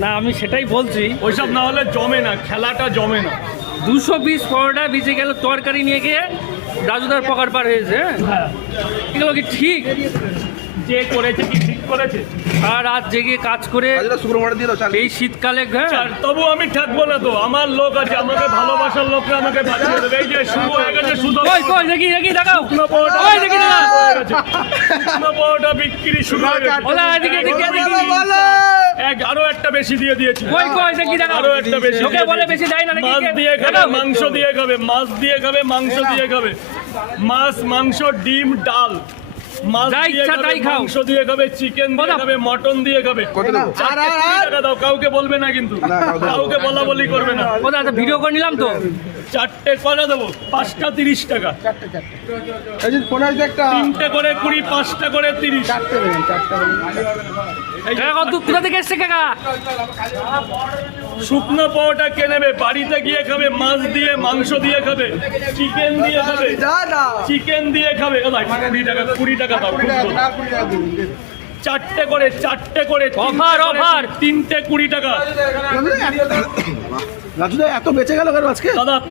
না আমি সেটাই বলছি, ওইসব না হলে জমে না, খেলাটা জমে না। 220 পরোটা বেঁচে গেল, তরকারি নিয়ে গিয়ে রাজুদার পকেট পার হয়েছে। হ্যাঁ, এগুলো কি ঠিক? যে করেছে কি ঠিক করেছে? আর রাত জেগে কাজ করে এই শীতকালে, হ্যাঁ আর তবু আমি থাকবো না তো, আমার লোক আছে, আমাকে ভালোবাসার লোকরা আমাকে বাঁচিয়ে দেবে। এই যে শুরু হয়ে গেছে শুধু কই কই দেখি দেখি দেখাও, শুকনো পরোটা, ওই দেখি দেখা, শুকনো পরোটা বিক্রি শুরু হয়ে গেছে। ওলা এদিকে এদিকে দেখি, আরো একটা বেশি দিয়ে দিয়েছি। কই কই দেখি দেখাও, আরো একটা বেশি লোকে বলে বেশি দেয় না নাকি? মাছ দিয়ে খাবে, দেখাও। মাংস দিয়ে খাবে, মাছ দিয়ে খাবে, মাংস দিয়ে খাবে, মাছ মাংস ডিম ডাল, মাছ যা দিয়ে ইচ্ছা খাবে, তাই খাও। মাংস দিয়ে খাবে, চিকেন দিয়ে খাবে, মটন দিয়ে খাবে। 4 টাকা দাও, কাউকে বলবে না কিন্তু, কাউকে বলা বলি করবে না। ও দাদা ভিডিও করে নিলাম তো। 4টে করে দেবো, 5টা 30 টাকা, 3টে করে 20, 5টা করে 30। কাকা কত কোথা থেকে এসছে কাকা? শুকনো পরোটা কে নেবে? বাড়িতে গিয়ে খাবে, মাছ দিয়ে মাংস দিয়ে খাবে, চিকেন দিয়ে খাবে, চিকেন দিয়ে খাবে। ও ভাই 20 টাকা দাও, 4টে করে অফার, অফার। 3টে 20 টাকা। রাজুদা এত বেঁচে গেল কেন আজকে? দাদা